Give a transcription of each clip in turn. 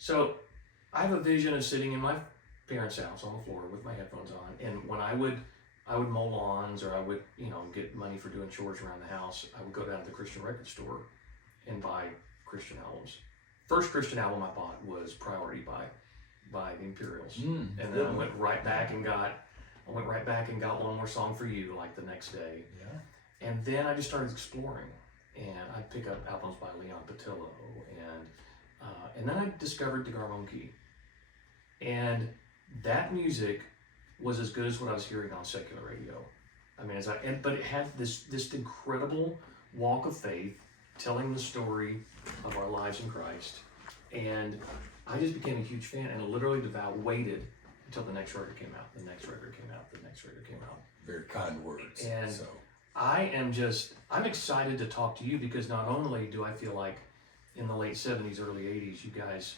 So I have a vision of sitting in my parents' house on the floor with my headphones on, and when I would mow lawns, or I would, get money for doing chores around the house, I would go down to the Christian record store and buy Christian albums. First Christian album I bought was Priority by the Imperials, and then I went right back and got One More Song for You like the next day. Yeah. And then I just started exploring, and I'd pick up albums by Leon Patillo, and then I discovered DeGarmo, and that music was as good as what I was hearing on secular radio. I mean, but it had this incredible walk of faith, telling the story of our lives in Christ, and I just became a huge fan, and literally waited until the next record came out. The next record came out. The next record came out. Very kind words. And so. I'm excited to talk to you, because not only do I feel like in the late 70s, early 80s, you guys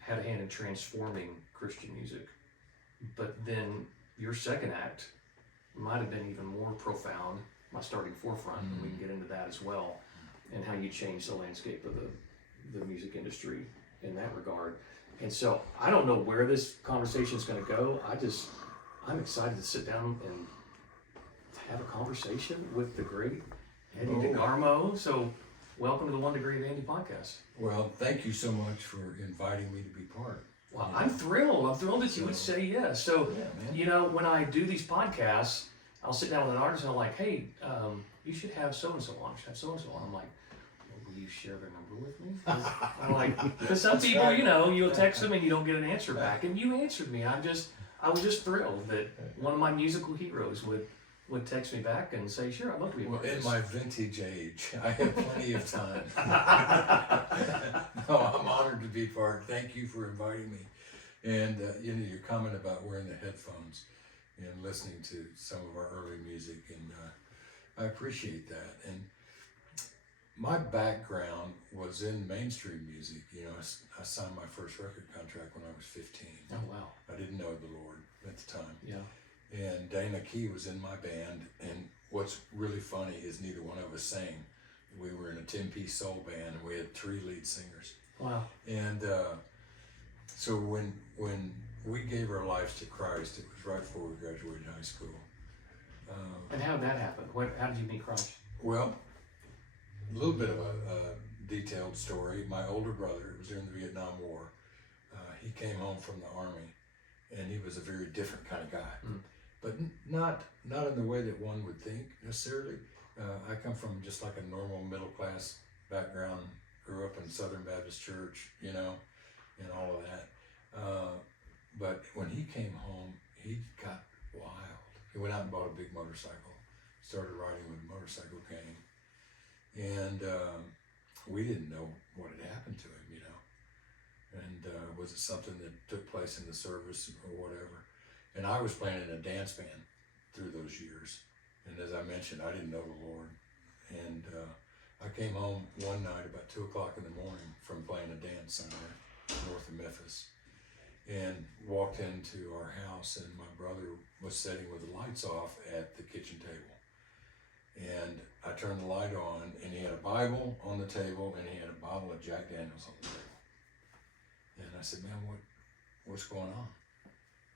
had a hand in transforming Christian music, but then your second act might have been even more profound, my starting forefront, and we can get into that as well, and how you changed the landscape of the music industry in that regard. And so I don't know where this conversation is going to go. I'm excited to sit down and have a conversation with the great Eddie DeGarmo. So welcome to the One Degree of Andy podcast. Well, thank you so much for inviting me to be part. Well, I'm thrilled. I'm thrilled that you would say yes. So, when I do these podcasts, I'll sit down with an artist and I'm like, hey, you should have so-and-so on. You should have so-and-so on. I'm like, well, will you share their number with me? I'm like, because some people, you'll text them and you don't get an answer back. And you answered me. I was just thrilled that one of my musical heroes would text me back and say, sure, I'd love to be a part of this. In my vintage age, I have plenty of time. No, I'm honored to be part. Thank you for inviting me. And your comment about wearing the headphones and listening to some of our early music, and I appreciate that. And my background was in mainstream music. I signed my first record contract when I was 15. Oh, wow. I didn't know the Lord at the time. Yeah. And Dana Key was in my band, and what's really funny is neither one of us sang. We were in a 10-piece soul band, and we had 3 lead singers. Wow. And so when we gave our lives to Christ, it was right before we graduated high school. And how did that happen? How did you meet Christ? Well, a little bit of a detailed story. My older brother, it was during the Vietnam War, he came home from the Army, and he was a very different kind of guy. But not in the way that one would think necessarily. I come from just like a normal middle class background, grew up in Southern Baptist Church, and all of that. But when he came home, he got wild. He went out and bought a big motorcycle, started riding with a motorcycle gang. And we didn't know what had happened to him, And was it something that took place in the service or whatever? And I was playing in a dance band through those years. And as I mentioned, I didn't know the Lord. And I came home one night about 2 o'clock in the morning from playing a dance somewhere north of Memphis, and walked into our house, and my brother was sitting with the lights off at the kitchen table. And I turned the light on, and he had a Bible on the table, and he had a bottle of Jack Daniels on the table. And I said, man, what's going on?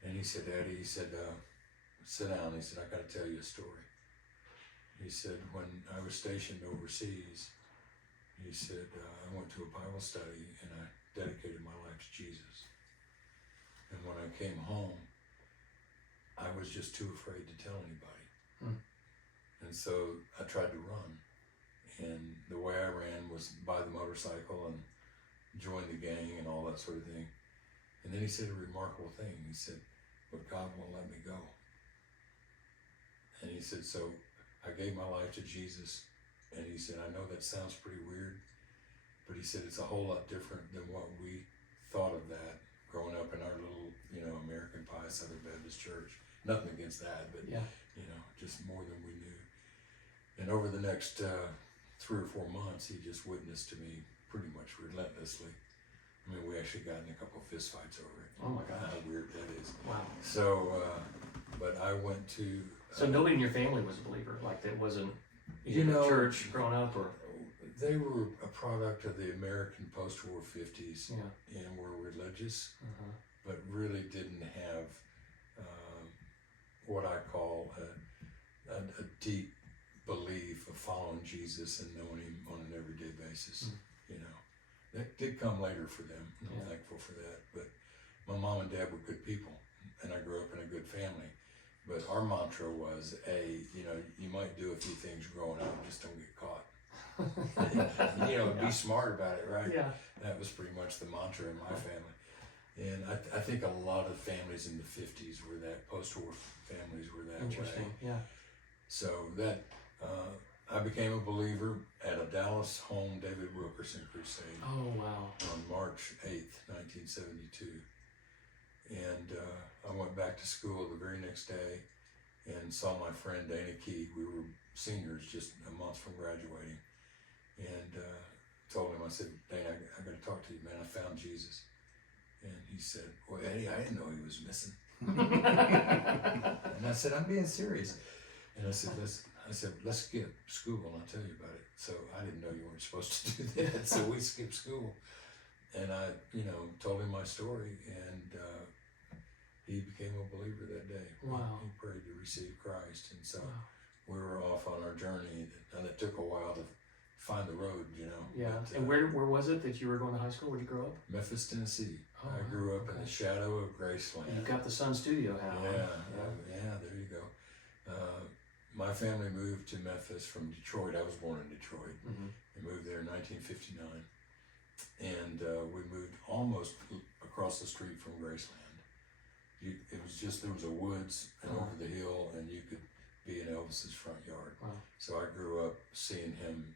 And he said, Eddie, sit down. He said, I got to tell you a story. He said, when I was stationed overseas, he said, I went to a Bible study and I dedicated my life to Jesus. And when I came home, I was just too afraid to tell anybody. And so I tried to run. And the way I ran was buy the motorcycle and join the gang and all that sort of thing. And then he said a remarkable thing. He said, but God won't let me go. And he said, so I gave my life to Jesus. And he said, I know that sounds pretty weird, but he said, it's a whole lot different than what we thought of that growing up in our little, American Pie Southern Baptist Church. Nothing against that, but, just more than we knew. And over the next 3 or 4 months, he just witnessed to me pretty much relentlessly. I mean, we actually got in a couple of fist fights over it. Oh my God. How weird that is. Wow. So, but I went to... So nobody in your family was a believer? Like that wasn't church growing up, or? They were a product of the American post-war 50s and were religious. religious, but really didn't have what I call a deep belief of following Jesus and knowing him on an everyday basis. You know, that did come later for them, and I'm thankful for that. But my mom and dad were good people, and I grew up in a good family. But our mantra was, you know, you might do a few things growing up, just don't get caught. You know, be smart about it, right? Yeah. That was pretty much the mantra in my family. And I think a lot of families in the 50s were that, post-war families were that Interesting, way. yeah. So that, I became a believer at a Dallas home David Wilkerson crusade. Oh, wow. On March 8th, 1972. And I went back to school the very next day and saw my friend Dana Key. We were seniors just a month from graduating. And told him, I said, Dana, I got to talk to you, man. I found Jesus. And he said, well, Eddie, I didn't know he was missing. And I said, I'm being serious. And I said, let's skip school and I'll tell you about it. So I didn't know you weren't supposed to do that. So we skipped school. And I, you know, told him my story, and he became a believer that day. Wow. He prayed to receive Christ. And so we were off on our journey, and it took a while to find the road, you know. Yeah. But, And where was it that you were going to high school? Where'd you grow up? Memphis, Tennessee. Oh, I grew up in the shadow of Graceland. You've got the Sun Studio house. Yeah, there you go. My family moved to Memphis from Detroit. I was born in Detroit. We moved there in 1959. And we moved almost across the street from Graceland. It was just, there was a woods and over the hill, and you could be in Elvis's front yard. Wow. So I grew up seeing him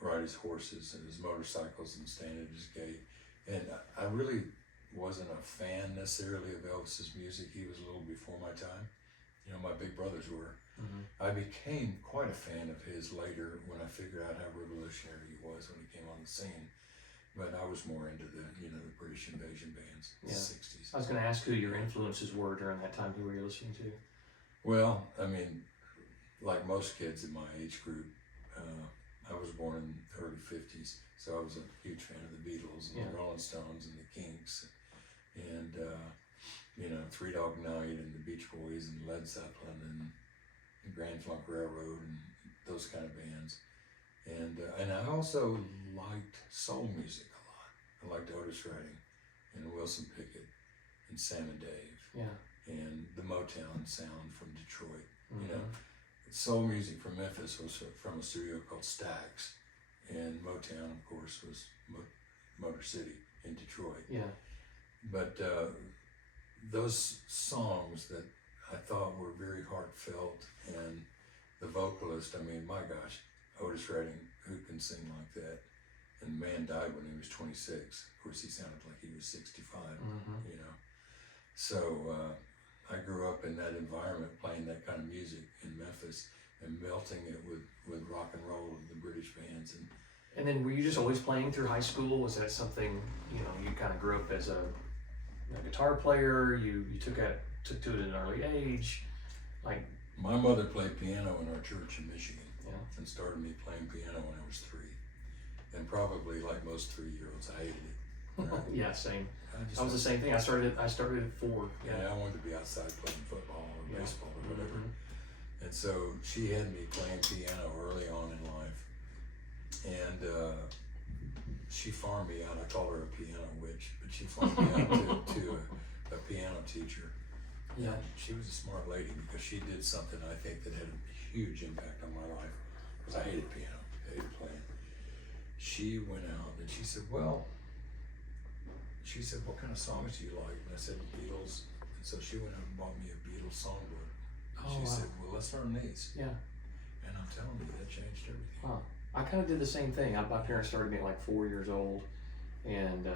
ride his horses and his motorcycles and stand at his gate. And I really wasn't a fan necessarily of Elvis's music. He was a little before my time. You know, my big brothers were. I became quite a fan of his later when I figured out how revolutionary he was when he came on the scene. But I was more into the, you know, the British invasion bands in the 60s. I was going to ask who your influences were during that time. Who were you listening to? Well, I mean, like most kids in my age group, I was born in the early 50s, so I was a huge fan of the Beatles and the Rolling Stones and the Kinks, and you know, Three Dog Night and the Beach Boys and Led Zeppelin and the Grand Funk Railroad and those kind of bands. And I also liked soul music a lot. I liked Otis Redding and Wilson Pickett and Sam and Dave. Yeah. And the Motown sound from Detroit. You know, soul music from Memphis was from a studio called Stax, and Motown, of course, was Motor City in Detroit. Yeah. But those songs that I thought were very heartfelt, and the vocalist, I mean, my gosh, Otis Redding, who can sing like that? And the man died when he was 26. Of course, he sounded like he was 65, you know. So I grew up in that environment, playing that kind of music in Memphis and melting it with rock and roll and the British bands. And then were you just always playing through high school? Was that something, you know, you kind of grew up as a guitar player, you took to it at an early age? Like, my mother played piano in our church in Michigan, and started me playing piano when I was 3. And probably like most 3-year-olds, I hated it. Right? Yeah, same. I was the same thing. I started at 4. Yeah, I wanted to be outside playing football or baseball or whatever. And so she had me playing piano early on in life. And she farmed me out. I call her a piano witch, but she farmed me out to a piano teacher. Yeah. And she was a smart lady because she did something I think that had a huge impact on my life, because I hated piano, I hated playing. She went out and she said, what kind of songs do you like? And I said, the Beatles. And so she went out and bought me a Beatles songbook. She said, well, let's learn these. Yeah. And I'm telling you, that changed everything. Wow. I kind of did the same thing. My parents started me at like 4 years old, and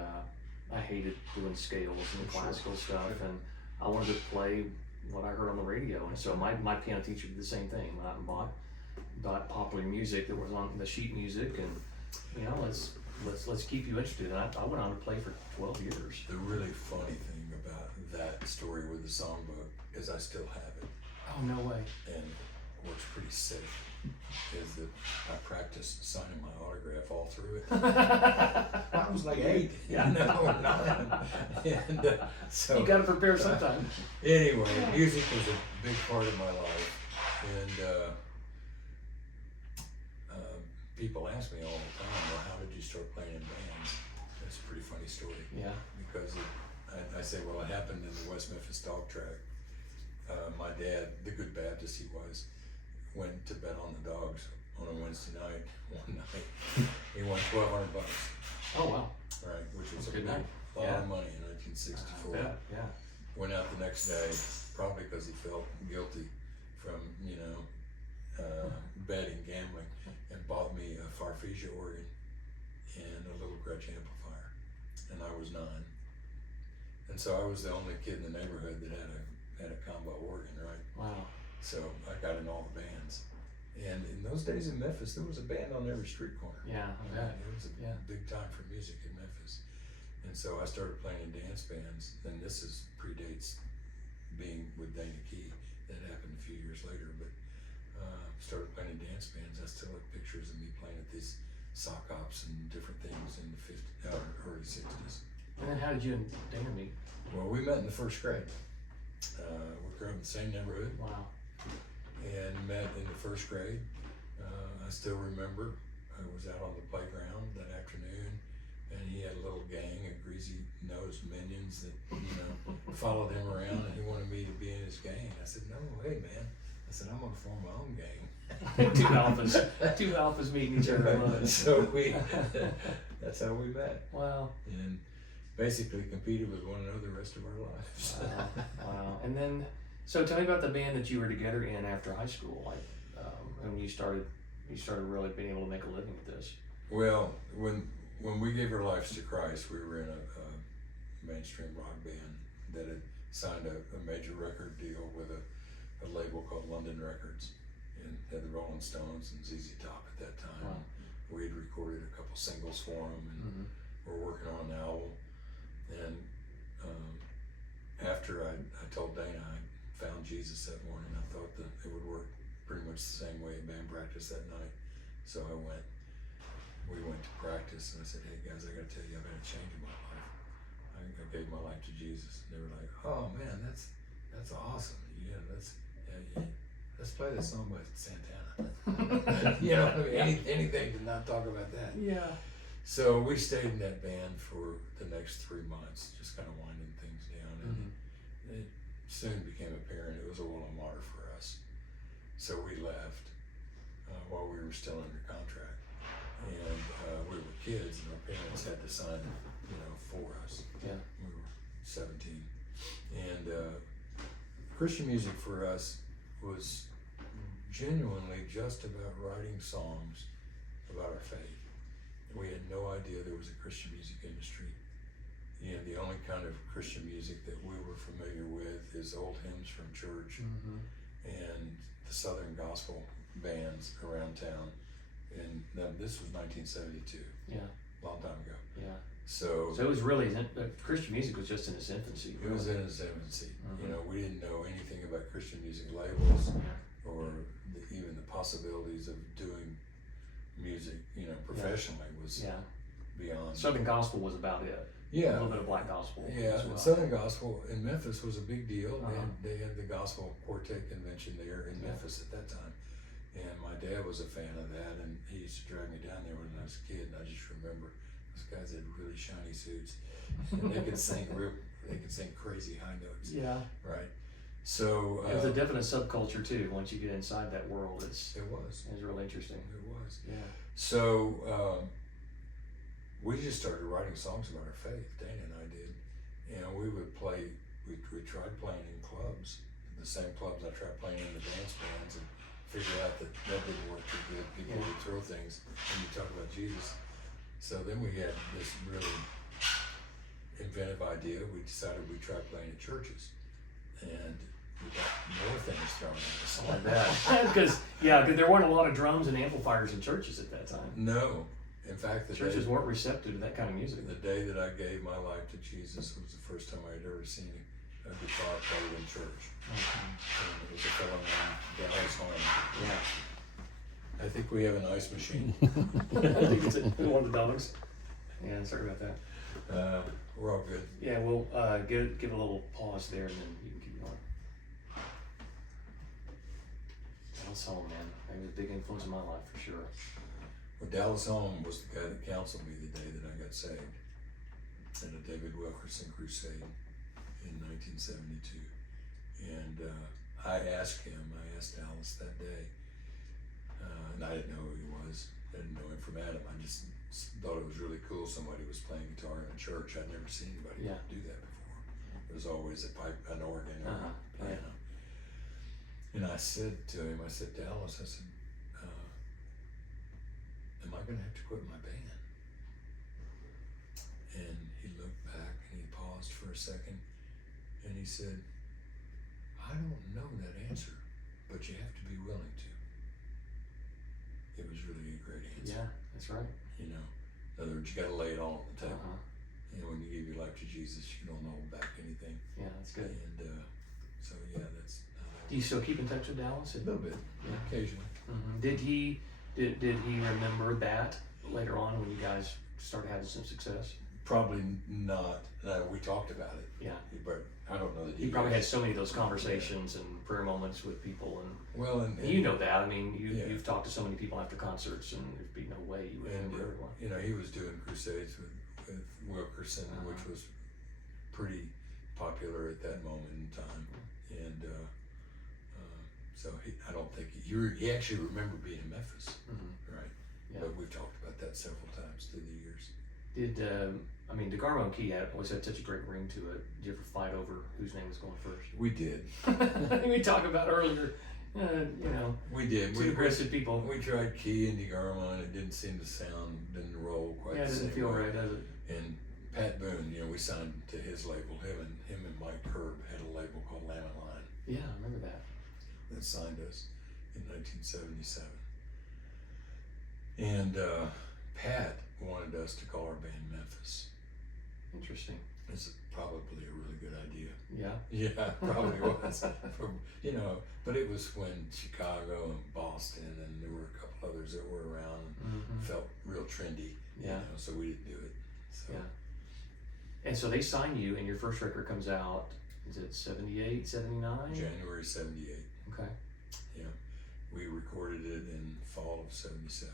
I hated doing scales and classical stuff, and I wanted to play what I heard on the radio. And so my piano teacher did the same thing. Went out and bought popular music that was on the sheet music, and you know, let's keep you interested. And I went on to play for 12 years. The really funny thing about that story with the songbook is I still have it. Oh, no way. And what's pretty sick is that I practiced signing my autograph all through it. I was like 8, Yeah. or 9. And so You got to prepare sometime. anyway, music was a big part of my life. And people ask me all the time, well, how did you start playing in bands? That's a pretty funny story. Yeah. Because I say, well, it happened in the West Memphis dog track. My dad, the good Baptist he was, went to bet on the dogs on a Wednesday night. One night, he won $1,200, Oh wow. right, which was That's a good big night. lot Yeah. of money in 1964. Yeah. Went out the next day, probably because he felt guilty from betting, gambling, and bought me a Farfisa organ and a little Gretsch amplifier, and I was 9. And so I was the only kid in the neighborhood that had a combo organ, right? Wow. So I got in all the bands. And in those days in Memphis, there was a band on every street corner. Yeah. I bet. It was a big time for music in Memphis. And so I started playing in dance bands, and this predates being with Dana Key. That happened a few years later, but started playing in dance bands. I still have pictures of me playing at these sock hops and different things in the early 60s. And then how did you and Dana meet? Well, we met in the 1st grade. We grew up in the same neighborhood Wow. and met in the 1st grade. I still remember I was out on the playground that afternoon, and he had a little gang of greasy-nosed minions that, followed him around, and he wanted me to be in his gang. I said, no way, man. I said, I'm gonna form my own gang. Two alphas meeting each other. I love it. So that's how we met. Wow. And basically competed with one another the rest of our lives. Wow. And then, so tell me about the band that you were together in after high school, like, when you started really being able to make a living at this. Well, when we gave our lives to Christ, we were in a mainstream rock band that had signed a major record deal with a label called London Records, and had the Rolling Stones and ZZ Top at that time. Wow. We had recorded a couple singles for them, and we're working on an album. And after I told Dana I found Jesus that morning, I thought that it would work pretty much the same way at band practice that night. So we went to practice, and I said, hey guys, I gotta tell you, I've had a change in my life. I gave my life to Jesus. And they were like, oh man, that's awesome. Yeah, let's play this song by Santana. You know what I mean? Anything to not talk about that. Yeah. So we stayed in that band for the next 3 months, just kind of winding things down. And it soon became apparent it was a alma mater for us. So we left while we were still under contract. And we were kids, and our parents had to sign, for us. Yeah. We were 17. And Christian music for us was genuinely just about writing songs about our faith. We had no idea there was a Christian music industry. The only kind of Christian music that we were familiar with is old hymns from church and the Southern gospel bands around town. And this was 1972. Yeah. Long time ago. Yeah. So it was really, Christian music was just in its infancy. it was in its infancy. We didn't know anything about Christian music labels or even the possibilities of doing music, professionally was beyond. Southern gospel was about it. Yeah. A little bit of black gospel. Yeah, as well. Southern gospel in Memphis was a big deal. They had the gospel quartet convention there in Memphis at that time. And my dad was a fan of that, and he used to drag me down there when I was a kid, and I just remember those guys had really shiny suits, and they could sing crazy high notes. Yeah. Right. So it was a definite subculture too. Once you get inside that world, it was really interesting. It was. Yeah. So we just started writing songs about our faith. Dana and I did, and we would play. We tried playing in clubs, the same clubs I tried playing in the dance bands, and figured out that didn't work too good. People would throw things when you talk about Jesus. So then we had this really inventive idea. We decided we'd try playing at churches, and we got more things thrown at us. Like that. Because there weren't a lot of drums and amplifiers in churches at that time. No. In fact, churches weren't receptive to that kind of music. The day that I gave my life to Jesus was the first time I'd ever seen a guitar played in church. Okay. And it was a fellow named Dallas Holmes. Yeah. I think we have an ice machine. I think it's one of the dogs. Yeah, sorry about that. We're all good. Yeah, we'll give a little pause there and then you can keep going. Dallas Holm, man. He was a big influence in my life for sure. Well, Dallas Holm was the guy that counseled me the day that I got saved at a David Wilkerson crusade in 1972. And I asked Dallas that day, and I didn't know who he was. I didn't know him from Adam. I just thought it was really cool somebody was playing guitar in a church. I'd never seen anybody do that before. It was always a pipe, an organ, or a piano. And I said to him, Dallas, am I going to have to quit my band? And he looked back and he paused for a second and he said, I don't know that answer, but you have to be willing to. It was really a great answer. Yeah, that's right. You know, in other words, you got to lay it all on the table. Uh-huh. You know, when you give your life to Jesus, you don't hold back anything. Yeah, that's good. And so, yeah, that's. Do you still keep in touch with Dallas? A little bit, occasionally. Mm-hmm. Did he remember that later on when you guys started having some success? Probably not. We talked about it. Yeah. But I don't know that he probably had so many of those conversations and prayer moments with people, and you know that. I mean, you've talked to so many people after concerts, and there'd be no way you would remember everyone. You know, he was doing crusades with Wilkerson, which was pretty popular at that moment in time, and so I don't think he actually remembered being in Memphis, right? Yeah. But we've talked about that several times through the years. Did DeGarmo and Key always had such a great ring to it. Did you ever fight over whose name was going first? We did. We talked about earlier. You know, we did. Two aggressive people. We tried Key and DeGarmo, and it didn't roll quite the same way. It didn't feel right, does it? And Pat Boone, you know, we signed to his label. Him and Mike Herb had a label called Lamb and Lion. Yeah, I remember that. That signed us in 1977. And Pat wanted us to call our band Memphis. Interesting. It's probably a really good idea. Yeah? Yeah, probably was. You know, but it was when Chicago and Boston and there were a couple others that were around and felt real trendy. You know, so we didn't do it. So. Yeah. And so they sign you and your first record comes out, is it 78, 79? January 78. Okay. Yeah. We recorded it in fall of 77.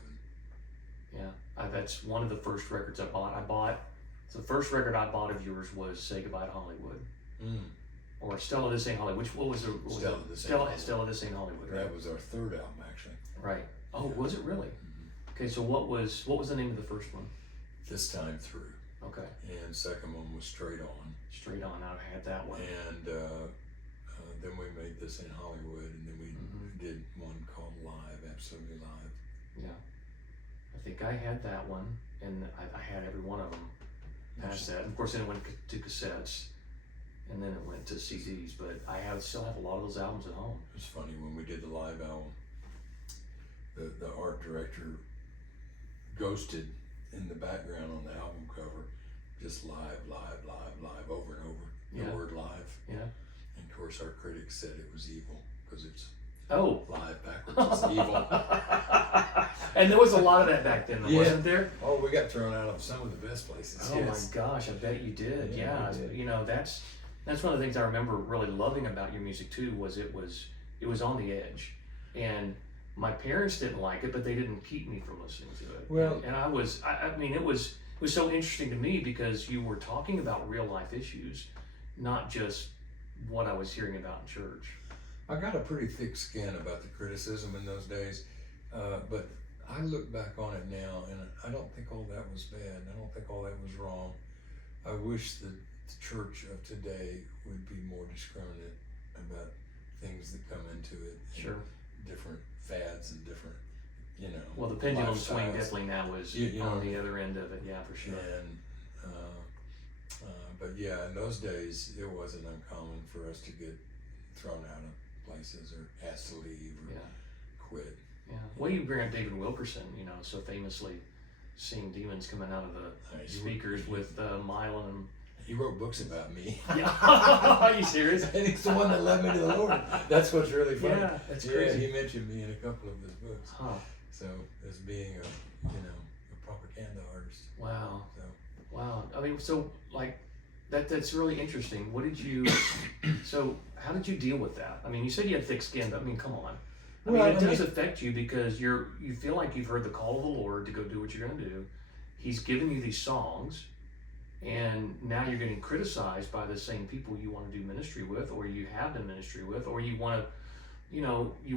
Yeah. That's one of the first records I bought. So the first record I bought of yours was Say Goodbye to Hollywood. Or Stella This Ain't Hollywood. What was Stella This Ain't Hollywood. Right? That was our third album, actually. Right. Oh, was it really? Okay, so what was the name of the first one? This Time Through. Okay. And second one was Straight On. Straight On. I had that one. And then we made This Ain't Hollywood, and then we did one called Live, Absolutely Live. Yeah. I think I had that one, and I had every one of them past that. And of course, then it went to cassettes, and then it went to CDs. But I still have a lot of those albums at home. It was funny when we did the live album. The art director ghosted in the background on the album cover, just live, over and over. The word live. Yeah. And of course, our critics said it was evil because it's live backwards. It's evil. And there was a lot of that back then, wasn't there? Oh, we got thrown out of some of the best places. Oh my gosh, I bet you did. Yeah. You know, that's one of the things I remember really loving about your music too. Was it was on the edge, and my parents didn't like it, but they didn't keep me from listening to it. Well, and I mean, it was so interesting to me because you were talking about real life issues, not just what I was hearing about in church. I got a pretty thick skin about the criticism in those days, but I look back on it now, and I don't think all that was bad. I don't think all that was wrong. I wish that the church of today would be more discriminate about things that come into it. Sure. Different fads and different, you know. Well, the pendulum lifestyles. swing definitely now is on the other end of it. Yeah, for sure. And but yeah, in those days, it wasn't uncommon for us to get thrown out of places or asked to leave or quit. Yeah. Well, you bring up David Wilkerson, you know, so famously seeing demons coming out of the speakers with Mylon. He wrote books about me. Yeah. Are you serious? And he's the one that led me to the Lord. That's what's really funny. Yeah, that's crazy. Yeah, he mentioned me in a couple of his books. Huh. So as being a propaganda artist. Wow. So. Wow. I mean, so like that's really interesting. What did you? So how did you deal with that? I mean, you said you had thick skin, but I mean, come on. I mean, it does affect you because you feel like you've heard the call of the Lord to go do what you're going to do. He's given you these songs, and now you're getting criticized by the same people you want to do ministry with, or you have done ministry with, or you want to, you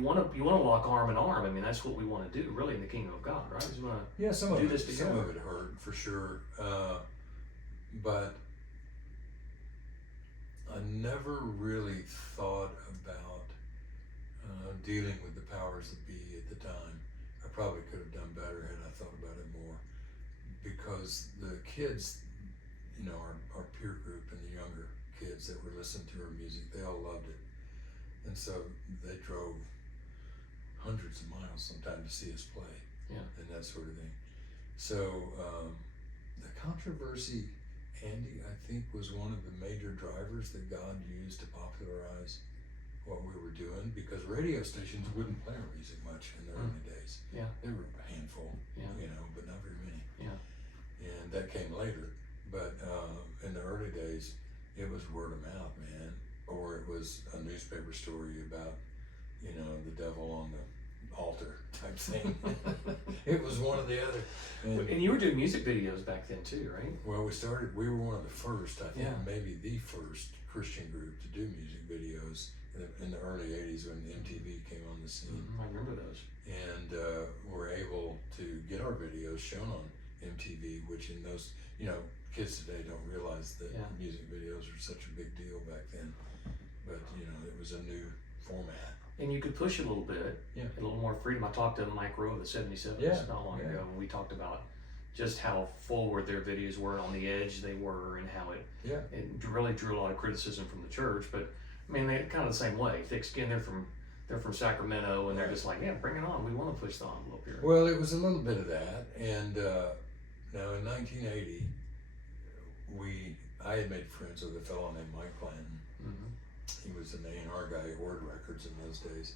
want to walk arm in arm. I mean, that's what we want to do, really, in the kingdom of God, right? We want to some do of this it, together. Some of it hurt for sure, but I never really thought about dealing with the powers that be at the time. I probably could have done better had I thought about it more, because the kids, our peer group and the younger kids that were listening to our music, they all loved it, and so they drove hundreds of miles sometimes to see us play, and that sort of thing. So the controversy, Andy, I think was one of the major drivers that God used to popularize what we were doing, because radio stations wouldn't play our music much in the early days. Yeah. There were a handful, but not very many. Yeah. And that came later. But in the early days, it was word of mouth, man, or it was a newspaper story about, the devil on the altar type thing. It was one or the other. And you were doing music videos back then too, right? Well, we were one of the first, I think, Yeah. maybe the first Christian group to do music videos in the early 80s when MTV came on the scene. I remember those. And were able to get our videos shown on MTV, which in those, kids today don't realize that music videos are such a big deal back then. But, it was a new format. And you could push a little bit, a little more freedom. I talked to Mike Rowe of the 77s not long ago, and we talked about just how forward their videos were, on the edge they were, and how it really drew a lot of criticism from the church. But I mean, they're kind of the same way. Thick skin. They're from Sacramento, and they're just like, bring it on. We want to push the envelope here. Well, it was a little bit of that, and now in 1980, I had made friends with a fellow named Mike Clanton. Mm-hmm. He was an A&R guy at Word Records in those days.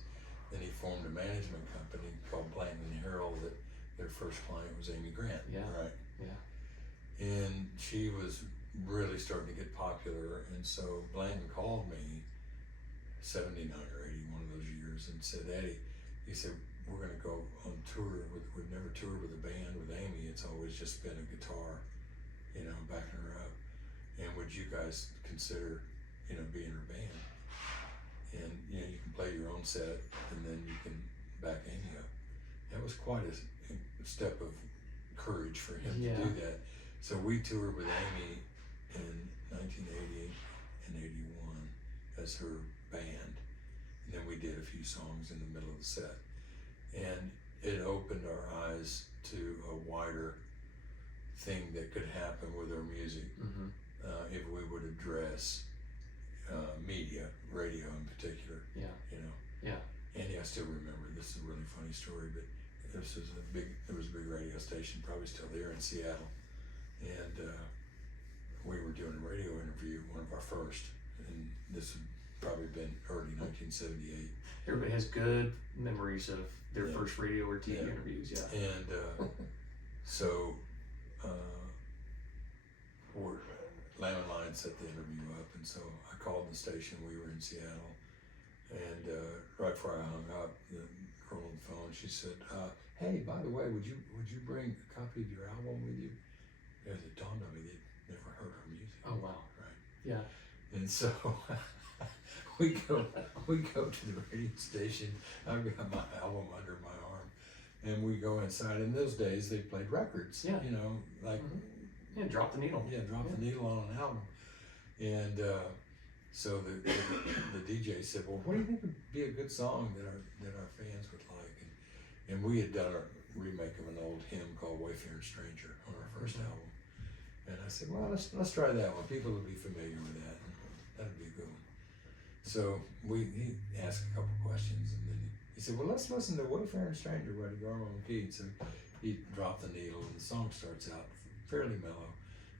Then he formed a management company called Blanton and Harrell that their first client was Amy Grant. Right. Yeah. And she was really starting to get popular, and so Blanton called me 79 or 80, one of those years, and said, Eddie, he said, we're going to go on tour we've never toured with a band with Amy. It's always just been a guitar, backing her up. And would you guys consider, being her band? And, you can play your own set, and then you can back Amy up. That was quite a step of courage for him to do that. So we toured with Amy in 1980 and 81 as her band. And then we did a few songs in the middle of the set. And it opened our eyes to a wider thing that could happen with our music if we would address media, radio in particular. Andy, I still remember, this is a really funny story, but there was a big radio station, probably still there in Seattle, and we were doing a radio interview, one of our first, and this had probably been early 1978. Everybody has good memories of their first radio or TV interviews, And so Lamb and Lion set the interview up, and so I called the station. We were in Seattle, and right before I hung up, the girl on the phone, she said, "Hey, by the way, would you bring a copy of your album with you?" As it dawned on me, they'd never heard our music. Oh wow! Right. Yeah. And so we go to the radio station. I've got my album under my arm, and we go inside. In those days, they played records. Yeah, drop the needle. Yeah, drop the needle on an album. And so the DJ said, "Well, what do you think would be a good song that our fans would like?" And we had done a remake of an old hymn called "Wayfaring Stranger" on our first album. And I said, "Well, let's try that one. People will be familiar with that. That'd be a good one." So he asked a couple questions, and then he said, "Well, let's listen to Wayfaring Stranger by DeGarmo and Keith." So he dropped the needle, and the song starts out fairly mellow,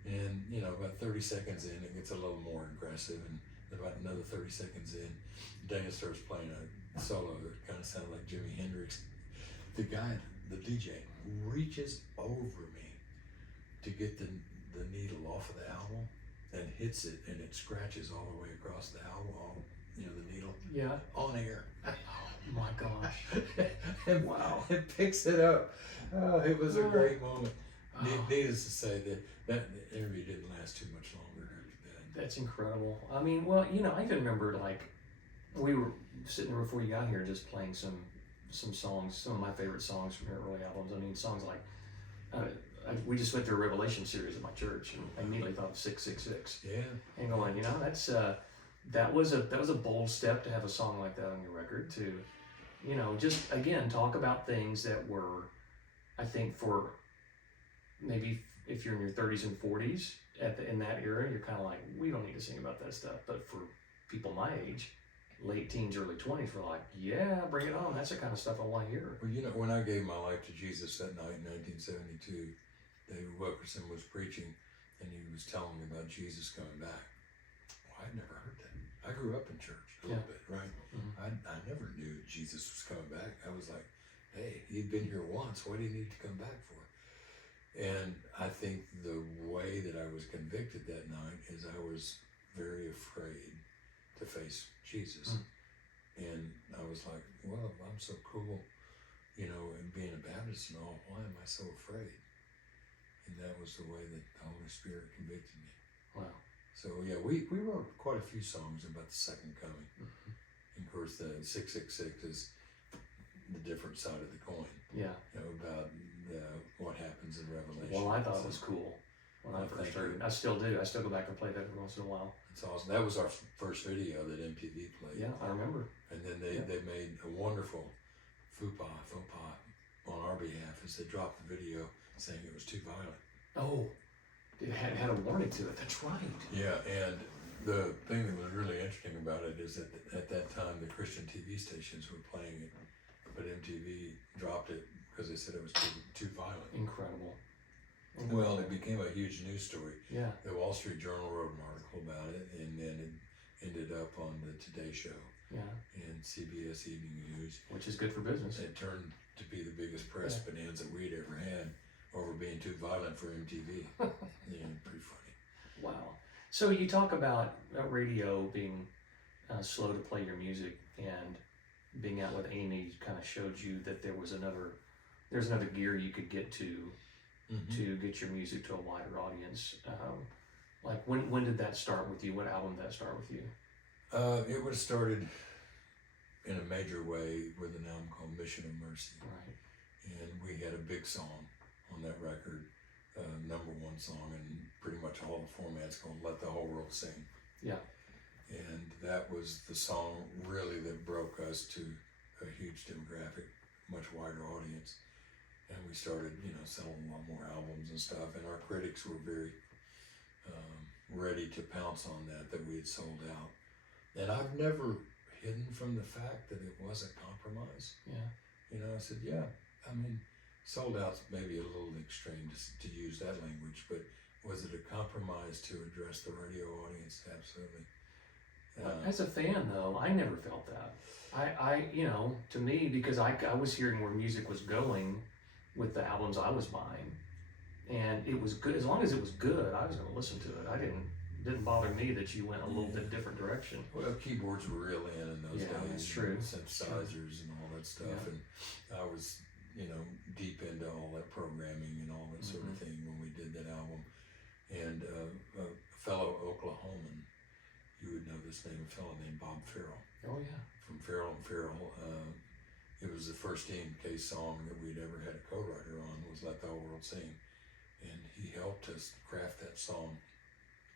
And, you know, about 30 seconds in, it gets a little more aggressive. And about another 30 seconds in, Dana starts playing a solo that kind of sounded like Jimi Hendrix. The guy, the DJ, reaches over me to get the needle off of the album and hits it, and it scratches all the way across the album, you know, the needle. Yeah. On air. Oh my gosh. And wow. It picks it up. Oh, it was a great moment. Oh. Needless to say that interview didn't last too much longer after that. That's incredible. I mean, well, you know, I can remember, like, we were sitting there before you got here just playing some songs, some of my favorite songs from your early albums. I mean, songs like, we just went through a Revelation series at my church, and I immediately thought of 666. Yeah. And going, you know, that was a bold step to have a song like that on your record, to, you know, just again talk about things that were, I think, for maybe if you're in your 30s and 40s in that era, you're kind of like, we don't need to sing about that stuff. But for people my age, late teens, early 20s, we're like, yeah, bring it on. That's the kind of stuff I want to hear. Well, you know, when I gave my life to Jesus that night in 1972, David Wilkerson was preaching, and he was telling me about Jesus coming back. Well, I'd never heard that. I grew up in church a little bit, right? Mm-hmm. I never knew Jesus was coming back. I was like, hey, he'd been here once. What do you need to come back for? And I think the way that I was convicted that night is I was very afraid to face Jesus. And I was like, well, if I'm so cool, you know, and being a Baptist and all, why am I so afraid? And that was the way that the Holy Spirit convicted me. Wow. So yeah, we wrote quite a few songs about the second coming. And of course, the 666 is the different side of the coin. Yeah. You know, about what happens in Revelation. Well, I thought it was cool when I first heard it. I still do. I still go back and play that every once in a while. It's awesome. That was our first video that MTV played. Yeah, I remember. And then they made a wonderful faux pas on our behalf as they dropped the video saying it was too violent. Oh, it had a warning to it. That's right. Yeah, and the thing that was really interesting about it is that at that time the Christian TV stations were playing it, but MTV dropped it because they said it was too violent. Incredible. Well, it became a huge news story. Yeah. The Wall Street Journal wrote an article about it, and then it ended up on the Today Show. Yeah. And CBS Evening News. Which is good for business. It turned to be the biggest press bonanza we'd ever had over being too violent for MTV. Yeah, pretty funny. Wow. So you talk about radio being slow to play your music, and being out with Amy kind of showed you that there's another gear you could get to get your music to a wider audience. Like when did that start with you? What album did that start with you? It would have started in a major way with an album called Mission of Mercy. Right. And we had a big song on that record, #1 song, and pretty much all the formats called Let the Whole World Sing. Yeah. And that was the song really that broke us to a huge demographic, much wider audience. And we started, you know, selling a lot more albums and stuff. And our critics were very ready to pounce on that we had sold out. And I've never hidden from the fact that it was a compromise. Yeah. You know, I said, yeah, I mean, sold out's maybe a little extreme to use that language, but was it a compromise to address the radio audience? Absolutely. As a fan, though, I never felt that. I you know, to me, because I was hearing where music was going with the albums I was buying, and it was good. As long as it was good, I was going to listen to it. Didn't bother me that you went a little bit different direction. Well, keyboards were real in those days. That's true. Synthesizers and all that stuff, and I was, you know, deep into all that programming and all that sort of thing when we did that album. And a fellow Oklahoman, you would know this name, a fellow named Bob Farrell. Oh yeah. From Farrell and Farrell. It was the first TMK song that we'd ever had a co-writer on, was Let the Whole World Sing. And he helped us craft that song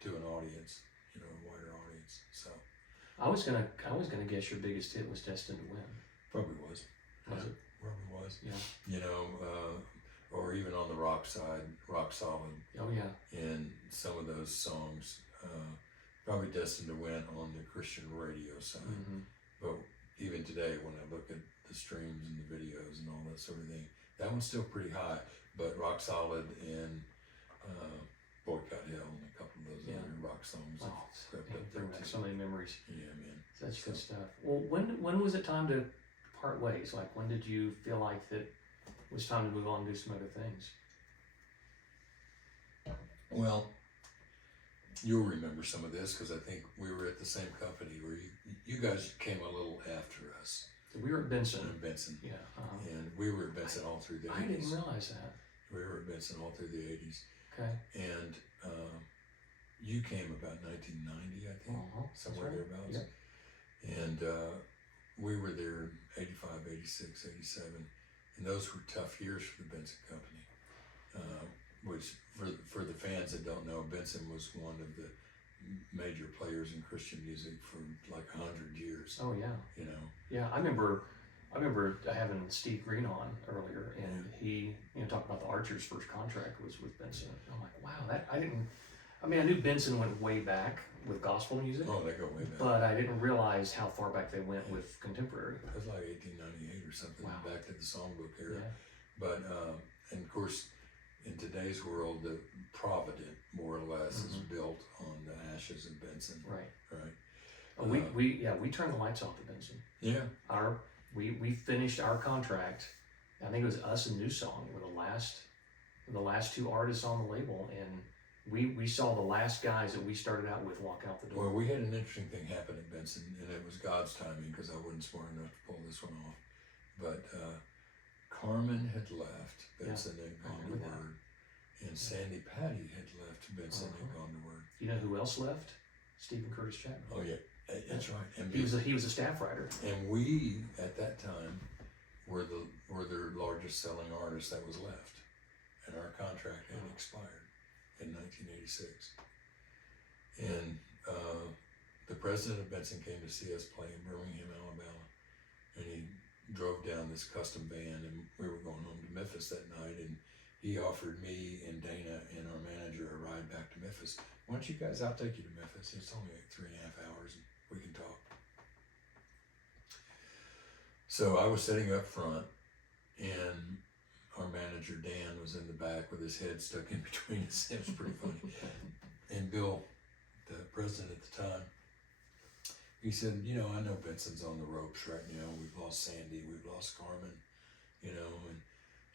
to an audience, you know, a wider audience. So I was gonna guess your biggest hit was Destined to Win. Probably was. Was it? Probably was. Yeah. You know, or even on the rock side, Rock Solid. Oh yeah. And some of those songs, probably Destined to Win on the Christian radio side. But even today, when I look at the streams and the videos and all that sort of thing, that one's still pretty high. But Rock Solid and Boycott Hell and a couple of those other rock songs that Oh, crept man, up there bring back too. so many memories. Yeah, man. That's good stuff. Well, when was it time to part ways? Like, when did you feel like that it was time to move on and do some other things? Well, you'll remember some of this because I think we were at the same company where you guys came a little after us. We were at Benson. Benson. Yeah. And we were at Benson all through the 80s. I didn't realize that. We were at Benson all through the 80s. Okay. And you came about 1990, I think, somewhere right. thereabouts. Yep. And we were there 85, 86, 87. And those were tough years for the Benson Company. Which, for the fans that don't know, Benson was one of the major players in Christian music for like 100 years. Oh yeah. You know. Yeah, I remember having Steve Green on earlier, and he talked about the Archers' first contract was with Benson. And I'm like, wow, I knew Benson went way back with gospel music. Oh, they go way back. But I didn't realize how far back they went with contemporary. It was like 1898 or something, back to the songbook era. Yeah. But and of course, in today's world, the Provident more or less is built on the ashes of Benson. Right. Right. We turned the lights off at Benson. Yeah. We finished our contract. I think it was us and New Song were the last two artists on the label, and we saw the last guys that we started out with walk out the door. Well, we had an interesting thing happen at Benson, and it was God's timing because I wasn't smart enough to pull this one off. But Carmen had left Benson and gone to Word, and Sandy Patty had left Benson and gone to Word. You know who else left? Stephen Curtis Chapman. Oh yeah, that's right. And he was a staff writer. And we at that time were their largest selling artist that was left, and our contract had expired in 1986. And the president of Benson came to see us play in Birmingham, Alabama, and he drove down this custom van, and we were going home to Memphis that night, and he offered me and Dana and our manager a ride back to Memphis. Why don't you guys, I'll take you to Memphis. It's only like 3.5 hours and we can talk. So I was sitting up front, and our manager Dan was in the back with his head stuck in between us. It was pretty funny. And Bill, the president at the time, he said, I know Benson's on the ropes right now. We've lost Sandy, we've lost Carmen, and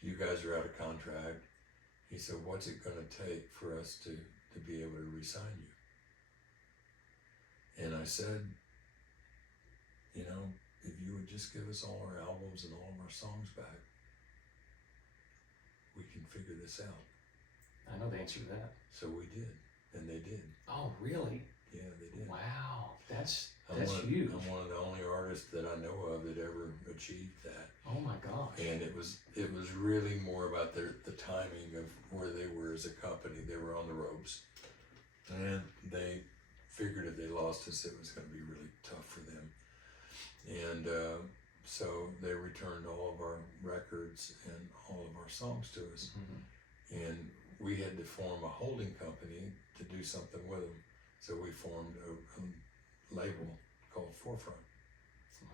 you guys are out of contract. He said, what's it going to take for us to be able to re-sign you? And I said, if you would just give us all our albums and all of our songs back, we can figure this out. I know the answer to that. So we did, and they did. Oh, really? Yeah, they did. Wow, that's huge. huge. I'm one of the only artists that I know of that ever achieved that. Oh my gosh. And it was really more about the timing of where they were as a company. They were on the ropes, and they figured if they lost us, it was going to be really tough for them. And so they returned all of our records and all of our songs to us. And we had to form a holding company to do something with them. So we formed a label called Forefront.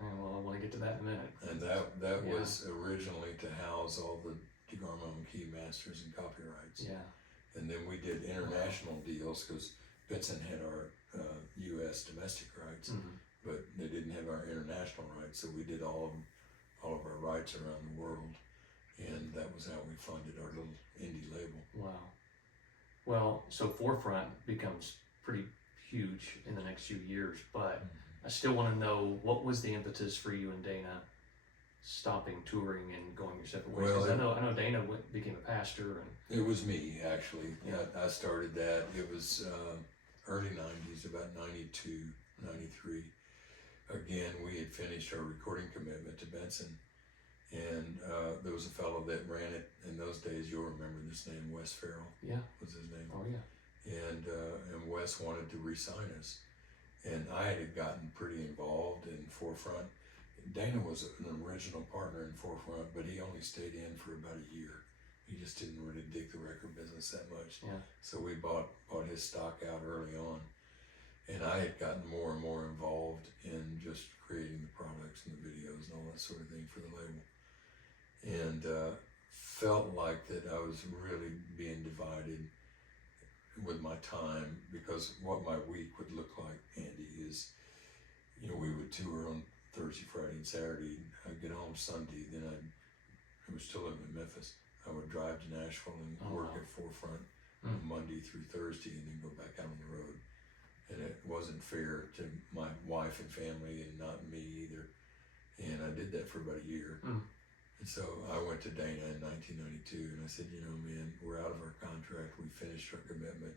Well, I want to get to that in a minute. And that was originally to house all the DeGarmo and key masters and copyrights. Yeah. And then we did international deals because Benson had our U.S. domestic rights, but they didn't have our international rights. So we did all of our rights around the world, and that was how we funded our little indie label. Wow. Well, so Forefront becomes pretty huge in the next few years, but I still want to know, what was the impetus for you and Dana stopping touring and going your separate ways? Because I know Dana became a pastor, and it was me actually. Yeah. I started that. It was early 90s, about 92, 93. Again, we had finished our recording commitment to Benson, and there was a fellow that ran it in those days. You'll remember this name, Wes Farrell. Yeah, was his name. Oh yeah. And Wes wanted to re-sign us, and I had gotten pretty involved in Forefront. Dana was an original partner in Forefront, but he only stayed in for about a year. He just didn't really dig the record business that much. Yeah. So we bought his stock out early on, and I had gotten more and more involved in just creating the products and the videos and all that sort of thing for the label, and felt like that I was really being divided with my time, because what my week would look like, Andy, is, you know, we would tour on Thursday, Friday, and Saturday. I'd get home Sunday, then I was still living in Memphis. I would drive to Nashville and work at Forefront Monday through Thursday, and then go back out on the road. And it wasn't fair to my wife and family, and not me either. And I did that for about a year. And so I went to Dana in 1992, and I said, you know, man, we're out of our contract. We finished our commitment.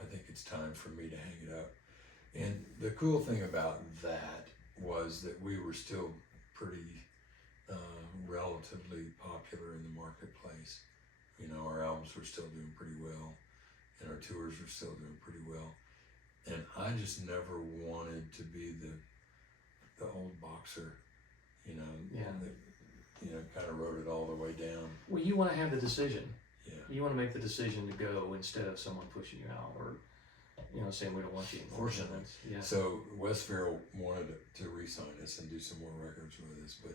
I think it's time for me to hang it up. And the cool thing about that was that we were still pretty relatively popular in the marketplace. You know, our albums were still doing pretty well, and our tours were still doing pretty well. And I just never wanted to be the old boxer, you know, that, you know, kind of wrote it all the way down. Well, you want to have the decision. Yeah. You want to make the decision to go instead of someone pushing you out, or, you know, saying we don't want you anymore. Fortunately. Yeah. So Wes Farrell wanted to re-sign us and do some more records with us, but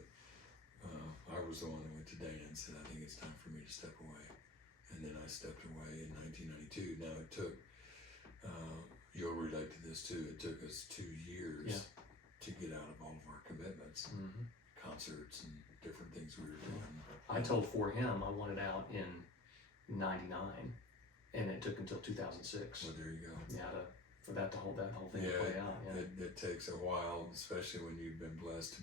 I was the one that went to Dana and said, I think it's time for me to step away. And then I stepped away in 1992. Now it took, you'll relate to this too, it took us 2 years to get out of all of our commitments, concerts and different things we were doing. I told For Him I wanted out in 99, and it took until 2006. Well, there you go. Yeah, for that whole thing to play out. Yeah. It takes a while, especially when you've been blessed to,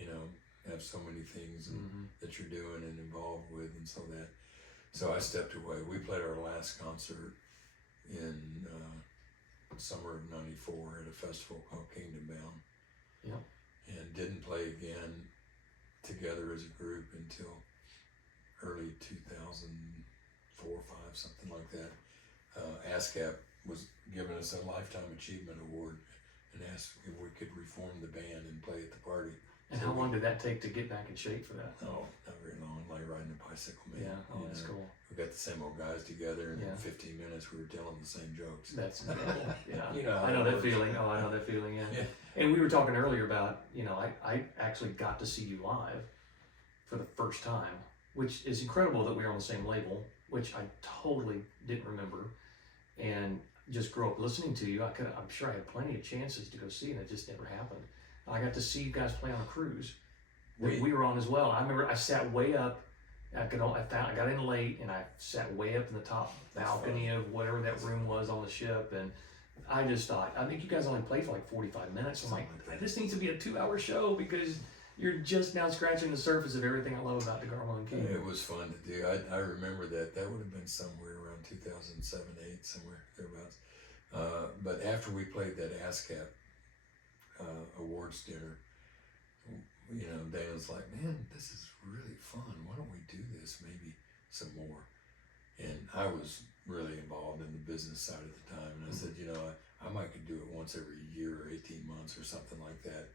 you know, have so many things that you're doing and involved with, and so I stepped away. We played our last concert in summer of '94 at a festival called Kingdom Bound. Yep. And didn't play again together as a group until early 2004, 5, something like that. ASCAP was giving us a Lifetime Achievement Award and asked if we could reform the band and play at the party. And how long did that take to get back in shape for that? Oh, not very long, like riding a bicycle, man. Yeah, oh, that's cool. We got the same old guys together, and in 15 minutes we were telling the same jokes. That's incredible. Yeah, you know, I know that feeling. Oh, I know that feeling. Yeah. And we were talking earlier about, you know, I actually got to see you live for the first time, which is incredible that we were on the same label, which I totally didn't remember, and just grew up listening to you. I'm sure I had plenty of chances to go see, and it just never happened. I got to see you guys play on a cruise that we were on as well. I remember I sat way up. I got in late, and I sat way up in the top balcony of whatever that room was on the ship, and I just thought, I think you guys only played for like 45 minutes. I'm like, this needs to be a 2-hour show, because you're just now scratching the surface of everything I love about DeGarmo and King. It was fun to do. I remember that. That would have been somewhere around 2007, 8, somewhere thereabouts. But after we played that ASCAP awards dinner, you know, Dana's like, man, this is really fun. Why don't we do this maybe some more? And I was really involved in the business side at the time, and I said, you know, I might could do it once every year or 18 months or something like that.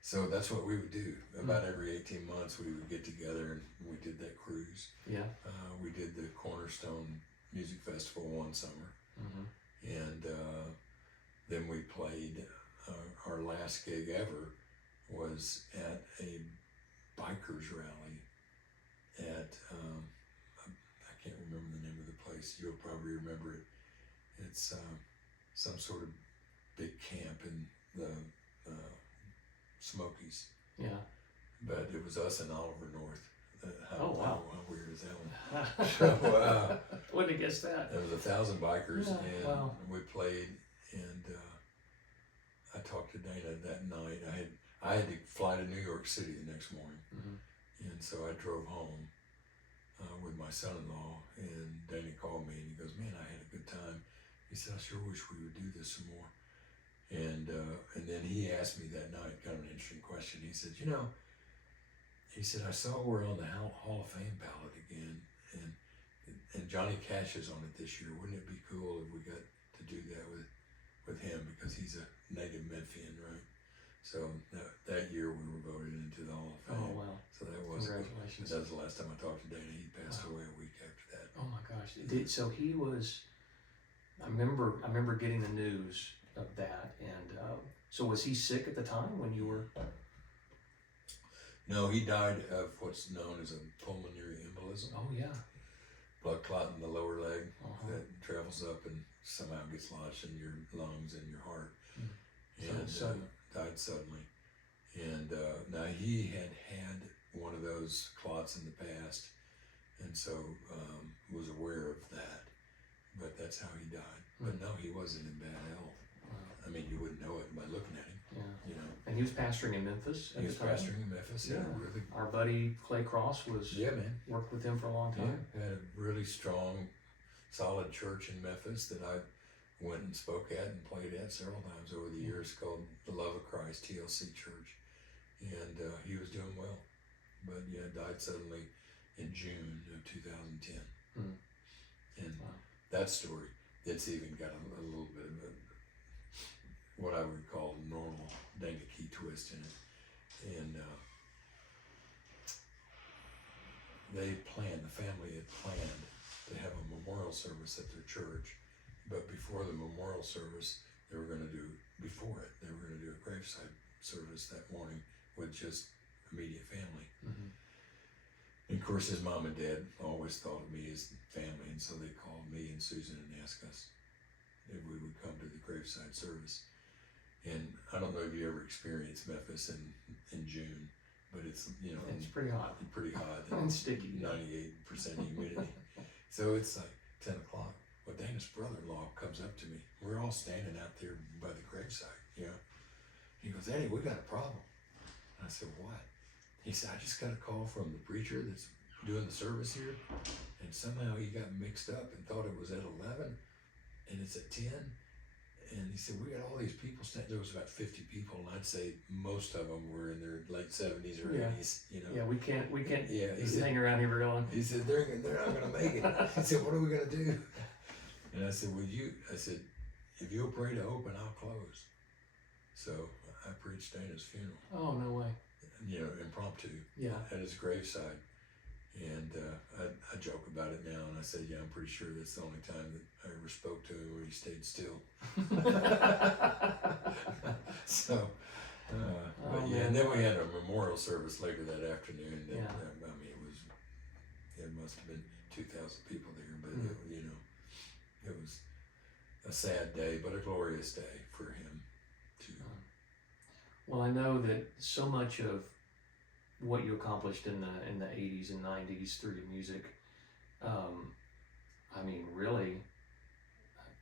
So that's what we would do. About every 18 months we would get together, and we did that cruise. Yeah. We did the Cornerstone Music Festival one summer. And then we played, our last gig ever was at a bikers rally at, I can't remember the name of the place. You'll probably remember it. It's some sort of big camp in the Smokies. Yeah. But it was us and Oliver North. Wow. How weird is that one? So, wouldn't have guessed that. There was 1,000 bikers, and we played, and I talked to Dana that night. I had to fly to New York City the next morning, and so I drove home with my son-in-law, and Dana called me, and he goes, man, I had a good time. He said, I sure wish we would do this some more. And then he asked me that night, kind of an interesting question. He said, you know, he said, I saw we're on the Hall of Fame ballot again, and Johnny Cash is on it this year. Wouldn't it be cool if we got to do that with him, because he's a native Memphian, right? So that year we were voted into the Hall of Fame. Oh, wow. So that was, congratulations. That was the last time I talked to Dana. He passed away a week after that. Oh my gosh. So he was, I remember getting the news of that, and so was he sick at the time when you were? No, he died of what's known as a pulmonary embolism. Oh yeah. blood clot in the lower leg Uh-huh. that travels up and somehow gets lodged in your lungs and your heart. Mm. Sudden. Died suddenly. And now he had one of those clots in the past, and so was aware of that. But that's how he died. But no, he wasn't in bad health. I mean, you wouldn't know it by looking at him. Yeah. You know. And he was pastoring in Memphis at He the was time? pastoring in Memphis. Yeah. Really. Our buddy Clay Cross was Man. worked with him for a long time. Yeah. Had a really strong, solid church in Memphis that I went and spoke at and played at several times over the years, called the Love of Christ TLC Church, and he was doing well, but died suddenly in June of 2010. And that story, it's even got a little bit of what I would call a normal Dana Key twist in it. And the family had planned to have a memorial service at their church, but before the memorial service, they were going to do a graveside service that morning with just immediate family. And of course, his mom and dad always thought of me as family, and so they called me and Susan and asked us if we would come to the graveside service. And I don't know if you ever experienced Memphis in June, but it's It's pretty hot. Pretty hot And sticky. 98% humidity. So it's like 10 o'clock. Well, Dana's brother-in-law comes up to me. We're all standing out there by the gravesite, He goes, "Eddie, we got a problem." And I said, "What?" He said, "I just got a call from the preacher that's doing the service here, and somehow he got mixed up and thought it was at 11, and it's at 10. And he said, we got all these people standing." There was about 50 people, and I'd say most of them were in their late 70s or 80s, Yeah, we can't Yeah, he said, hang around here very long. He said, they're not going to make it. He said, "What are we going to do?" And I said, I said, "If you'll pray to open, I'll close." So I preached Dana's funeral, Oh, no way. impromptu Yeah. at his graveside. And I joke about it now, and I said, "Yeah, I'm pretty sure that's the only time that I ever spoke to him where he stayed still." So, and then we had a memorial service later that afternoon. That, I mean, it must have been 2,000 people there, but it was a sad day, but a glorious day for him too. Well, I know that so much of what you accomplished in the 80s and 90s through your music, I mean, really,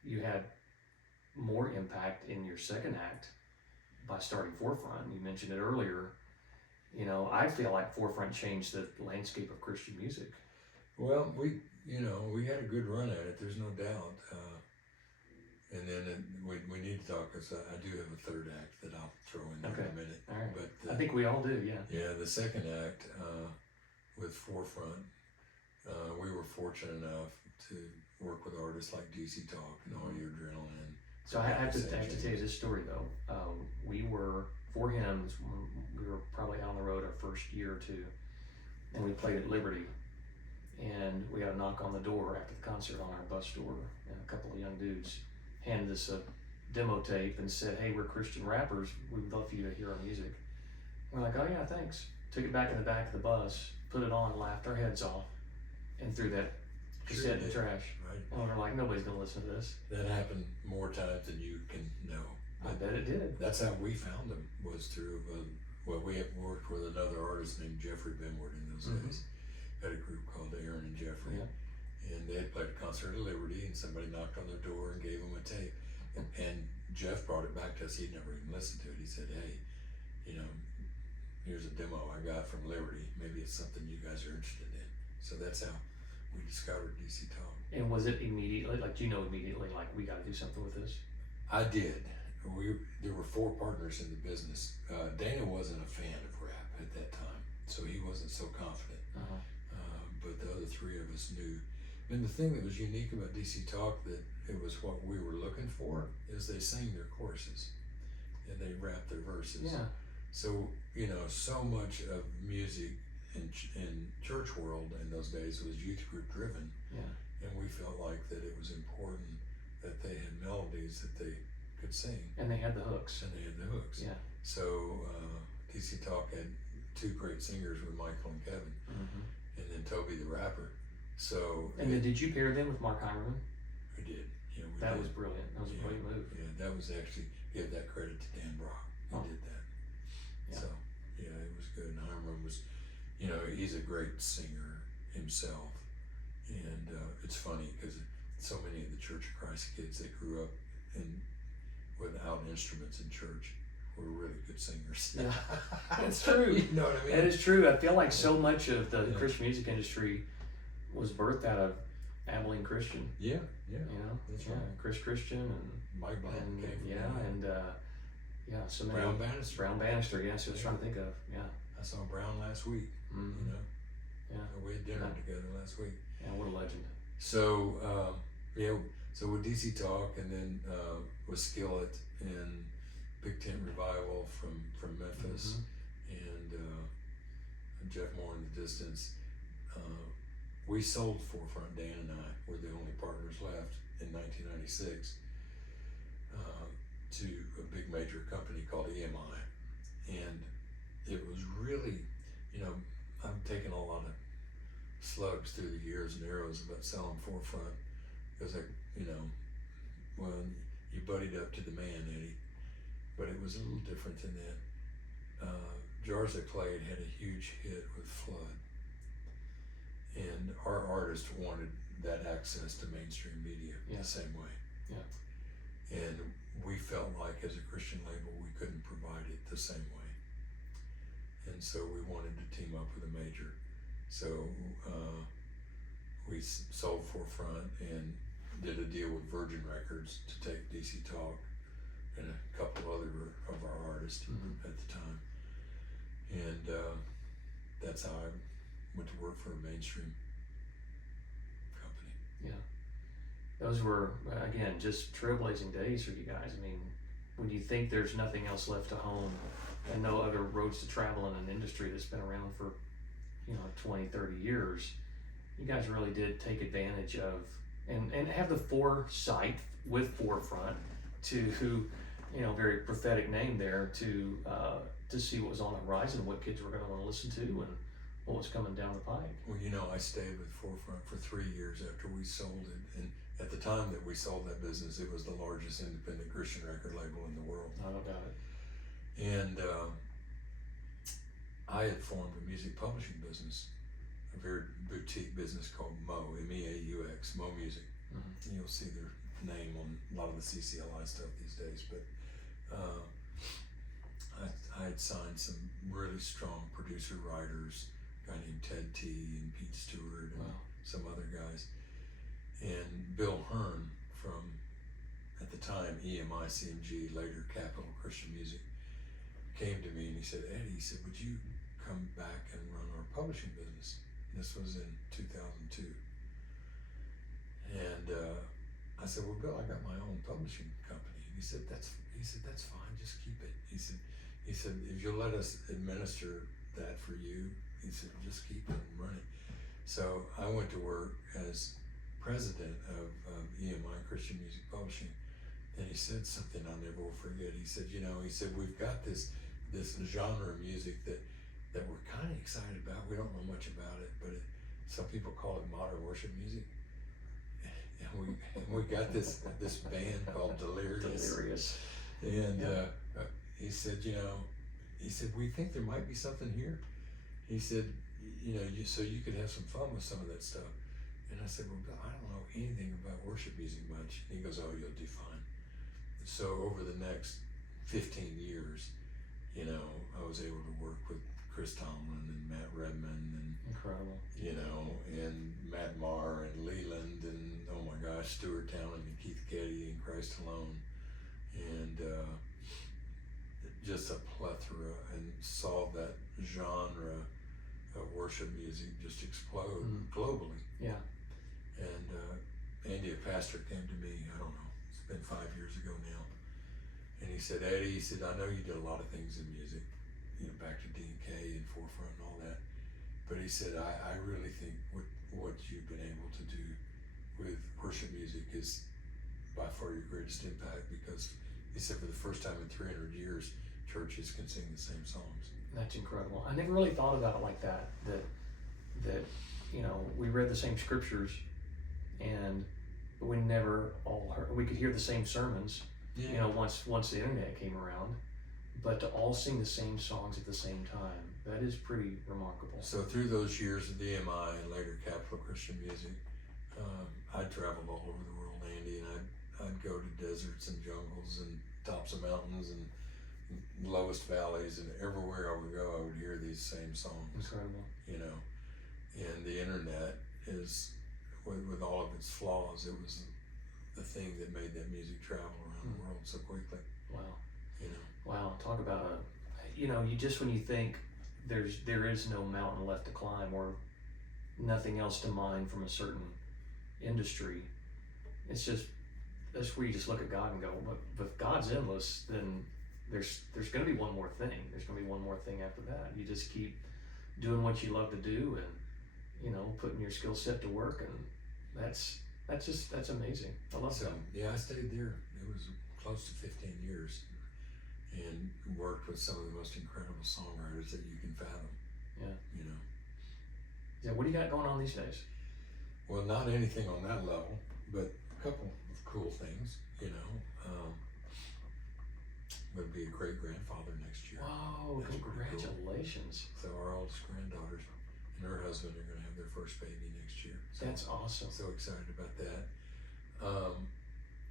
you had more impact in your second act by starting Forefront. You mentioned it earlier. I feel like Forefront changed the landscape of Christian music. Well, we had a good run at it. There's no doubt. And then we need to talk, because I do have a third act that I'll throw in there in a minute. All right. But I think we all do, yeah. Yeah, the second act with Forefront, we were fortunate enough to work with artists like DC Talk and All Your Adrenaline. So I have to tell you this story though. We were, for hymns, we were probably on the road our first year or two, and we played at Liberty. And we got a knock on the door after the concert on our bus door, and a couple of young dudes handed us a demo tape and said, "Hey, we're Christian rappers. We'd love for you to hear our music." We're like, "Oh yeah, thanks." Took it back in the back of the bus, put it on, laughed our heads off, and threw that cassette in the trash. Right. And we're like, nobody's gonna listen to this. That happened more times than you can know. I bet it did. That's how we found them, was through, we had worked with another artist named Jeffrey Benward in those days. Had a group called Aaron and Jeffrey. Yeah. And they had played a concert at Liberty, and somebody knocked on their door and gave them a tape. And Jeff brought it back to us. He'd never even listened to it. He said, "Hey, here's a demo I got from Liberty. Maybe it's something you guys are interested in." So that's how we discovered DC Talk. And was it immediately, immediately, like, we gotta do something with this? I did. There were 4 partners in the business. Dana wasn't a fan of rap at that time, so he wasn't so confident. But the other 3 of us knew. And the thing that was unique about DC Talk, that it was what we were looking for, is they sang their choruses and they rapped their verses. Yeah. So, so much of music in church world in those days was youth group driven. Yeah. And we felt like that it was important that they had melodies that they could sing. And they had the hooks. Yeah. So DC Talk had 2 great singers with Michael and Kevin. And then Toby the rapper. So And then did you pair them with Mark Heimerman? we did. Yeah, we That did. was brilliant. That was a great move. Yeah, that was actually, give that credit to Dan Brock. He did that. Yeah. So, yeah, it was good. And Heimerman was, he's a great singer himself. And it's funny because so many of the Church of Christ kids that grew up without instruments in church were really good singers. Yeah, that's true. You know what I mean? That is true. I feel like so much of the Christian music industry was birthed out of Abilene Christian. Yeah. That's right. Chris Christian and Mike Blanton came from so many. Brown Bannister. Brown Bannister, yes, I was trying to think of. Yeah. I saw Brown last week. Mm-hmm. Yeah. We had dinner together last week. Yeah, what a legend. So so with DC Talk, and then with Skillet and Big Tent Revival from Memphis, and Jeff Moore in the Distance. We sold Forefront. Dan and I were the only partners left in 1996 to a big major company called EMI, and it was really, I've taken a lot of slugs through the years and arrows about selling Forefront because you buddied up to the man, Eddie, but it was a little different than that. Jars of Clay had a huge hit with Flood, and our artist wanted that access to mainstream media the same way. Yeah. And we felt like as a Christian label we couldn't provide it the same way. And so we wanted to team up with a major. So we sold Forefront and did a deal with Virgin Records to take DC Talk and a couple other of our artists at the time. And that's how I went to work for a mainstream company. Yeah. Those were, again, just trailblazing days for you guys. I mean, when you think there's nothing else left to home and no other roads to travel in an industry that's been around for 20, 30 years, you guys really did take advantage of and have the foresight with Forefront to, very prophetic name there, to see what was on the horizon, what kids were going to want to listen to, and what was coming down the pike. Well, I stayed with Forefront for 3 years after we sold it, and at the time that we sold that business, it was the largest independent Christian record label in the world. I don't doubt it. And I had formed a music publishing business, a very boutique business called Mo, M-E-A-U-X, Mo Music. Mm-hmm. You'll see their name on a lot of the CCLI stuff these days, but I had signed some really strong producer-writers, a guy named Ted T. and Pete Stewart and some other guys. And Bill Hearn from, at the time, EMI CMG, later Capitol Christian Music, came to me and he said, Eddie, would you come back and run our publishing business? And this was in 2002. And I said, well, Bill, I got my own publishing company. And he said, that's fine, just keep it. He said, if you'll let us administer that for you, he said, just keep it and run it. So I went to work as president of EMI Christian Music Publishing, and he said something I'll never will forget. He said, we've got this genre of music that we're kind of excited about. We don't know much about it, but some people call it modern worship music. And we got this band called Delirious. And he said, we think there might be something here. He said, so you could have some fun with some of that stuff. And I said, well, Bill, I don't know anything about worship music much. He goes, oh, you'll do fine. So over the next 15 years, I was able to work with Chris Tomlin and Matt Redman and incredible, and Matt Marr and Leland and oh my gosh, Stuart Townend and Keith Getty and Christ Alone, and just a plethora, and saw that genre of worship music just explode globally. Yeah. And Andy, a pastor, came to me, I don't know, it's been 5 years ago now, and he said, Eddie, I know you did a lot of things in music, back to D&K and Forefront and all that, but he said, I really think what you've been able to do with worship music is by far your greatest impact, because he said for the first time in 300 years, churches can sing the same songs. That's incredible. I never really thought about it like that you know, we read the same scriptures, and we never all heard. We could hear the same sermons, you know, once the internet came around, but to all sing the same songs at the same time, that is pretty remarkable. So through those years of DMI and later Capital Christian Music, I'd traveled all over the world, Andy, and I'd go to deserts and jungles and tops of mountains and lowest valleys, and everywhere I would go, I would hear these same songs. Incredible. You know, and the internet is, with all of its flaws, it was the thing that made that music travel around the world so quickly. Wow. You know. Wow. Talk about you know, when you think there is no mountain left to climb or nothing else to mine from a certain industry, it's just, that's where you just look at God and go, but if God's endless, then there's going to be one more thing. There's going to be one more thing after that. You just keep doing what you love to do, and, you know, putting your skill set to work, and that's amazing. I love that. Yeah, I stayed there. It was close to 15 years, and worked with some of the most incredible songwriters that you can fathom. Yeah. You know. Yeah. What do you got going on these days? Well, not anything on that level, but a couple of cool things. You know. Going to be a great grandfather next year. Wow! That's Congratulations. Cool. So our oldest granddaughter and her husband are going to have their first baby next year. So that's awesome. So excited about that.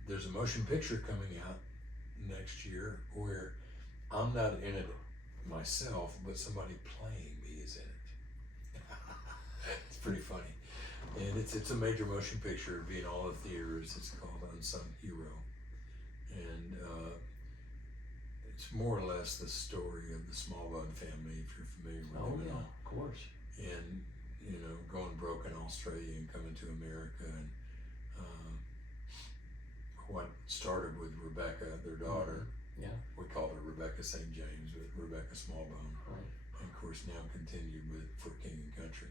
There's a motion picture coming out next year where I'm not in it myself, but somebody playing me is in it. It's pretty funny, and it's a major motion picture. It'll be in all the theaters. It's called Unsung Hero, and it's more or less the story of the Smallbone family, if you're familiar with them at all. Of course. And, you know, going broke in Australia and coming to America, and what started with Rebecca, their daughter. Yeah. We called her Rebecca St. James, but Rebecca Smallbone. Right. And of course now continued with For King and Country.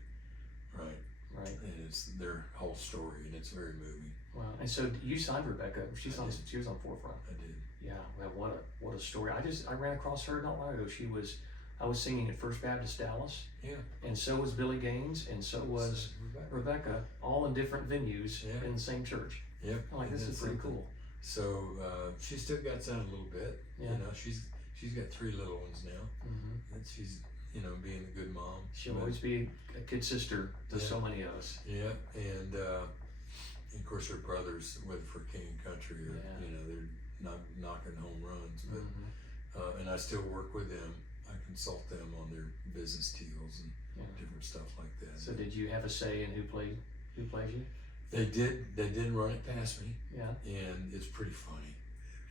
Right. Right. And it's their whole story, and it's very moving. Wow. And so you signed Rebecca. She was on Forefront. I did. Yeah. Man, what a story. I ran across her not long ago. I was singing at First Baptist Dallas. Yeah. And so was Billy Gaines, and so was Rebecca, all in different venues in the same church. Yep. I'm like, this is pretty cool. So she still got sound a little bit. Yeah. You know, she's got 3 little ones now, and she's, you know, being a good mom. She'll always be a good sister to so many of us. Yeah, and of course her brothers with For King and Country are, you know, they're not knocking home runs, but and I still work with them. I consult them on their business deals and different stuff like that. So did you have a say in who plays you? They did run it past me. Yeah. And it's pretty funny.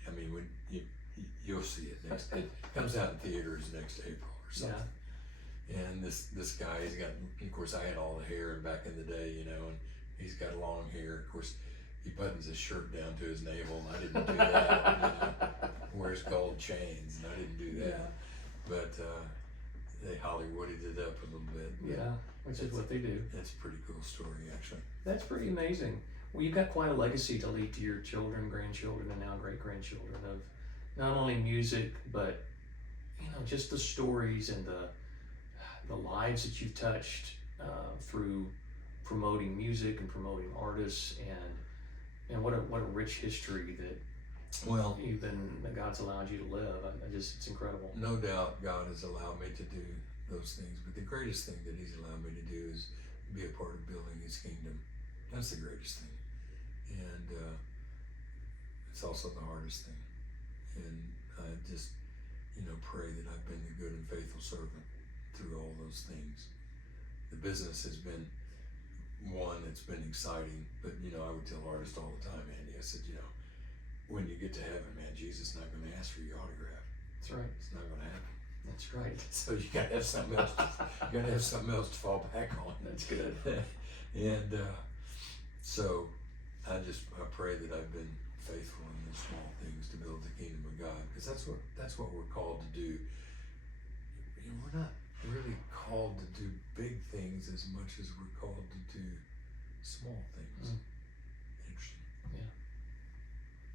I mean, when you'll see it next. It comes out in theaters next April or something. Yeah. And this guy, he's got. Of course, I had all the hair back in the day, you know, and he's got long hair. Of course, he buttons his shirt down to his navel, and I didn't do that. You know? Wears gold chains, and I didn't do that. Yeah. But they Hollywooded it up a little bit. Yeah, which is what they do. It's a pretty cool story, actually. That's pretty amazing. Well, you've got quite a legacy to leave to your children, grandchildren, and now great-grandchildren of not only music, but, you know, just the stories and the lives that you've touched through promoting music and promoting artists, and what a rich history that that God's allowed you to live. It's incredible. No doubt God has allowed me to do those things, but the greatest thing that He's allowed me to do is be a part of building His kingdom. That's the greatest thing, and it's also the hardest thing. And I just, you know, pray that I've been the good and faithful servant through all those things. The business has been one that's been exciting, but, you know, I would tell artists all the time, Andy, I said, you know, when you get to heaven, man, Jesus is not going to ask for your autograph. That's right. It's not going to happen. That's right. So you got to have something else. You got to have something else to fall back on. That's good. And so I pray that I've been faithful in the small things to build the kingdom of God, because that's what we're called to do. You know, we're not really called to do big things as much as we're called to do small things. Interesting.